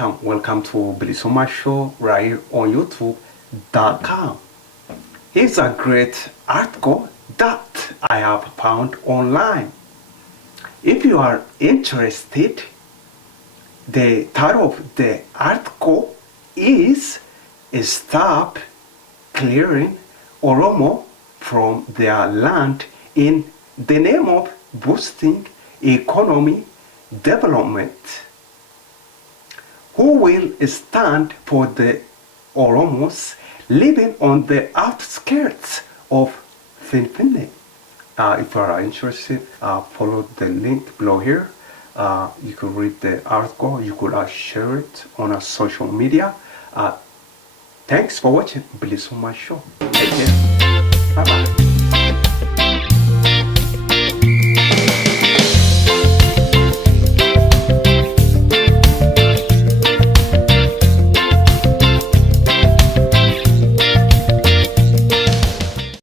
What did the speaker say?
welcome to BilisummaaShow right here on YouTube.com. It's a great article that I have found online. If you are interested, the title of the article is Stop Clearing Oromo from their land in the name of boosting economy development. Who will stand for the Oromos living on the outskirts of Finfinne? If you are interested, follow the link below here. You could read the article, you could share it on social media. Thanks for watching BilisummaaShow. Take care. Bye bye.